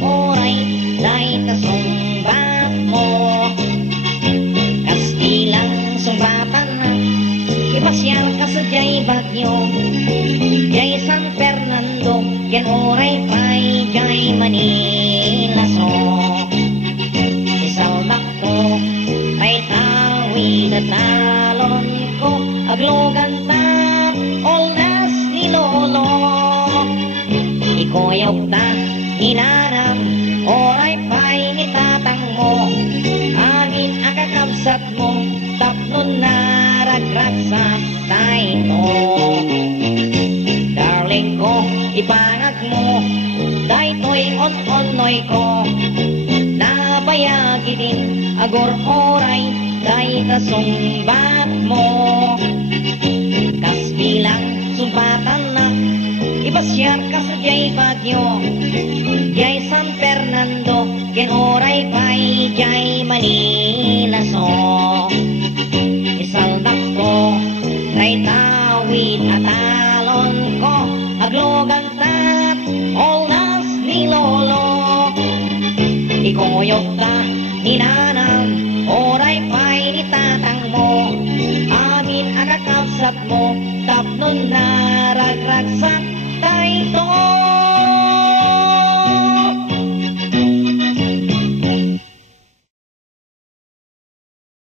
oray dahil kasumbat mo. Kastilang sumbatan na ipasyal ka sa jay Bagyo, jay San Fernando, yan oray pa'y jay Manila. So isaldak ko ay tawid at talon ko, aglogan tap olas ni Lolo. Ikoyaw ta hinanam oray pa'y ni tatang mo, amin ang kakabsat mo tapnon na ragratsa tayo. Darling ko ipangat mo daytoy on-onoy ko, nabayagi din agor oray day kasumbat mo. Kas bilang sumbatan na ipasyar ka sa jay Bagyo, jay San Fernando, ken oray pa'y jay Manila. So isaldak ko kay tawid at talon ko, aglogan tap olas ni Lolo. Ikoyog ka hinanam oray pa'y ni tatang mo, amin ang kakabsat mo tapnon na ragragsak tayo.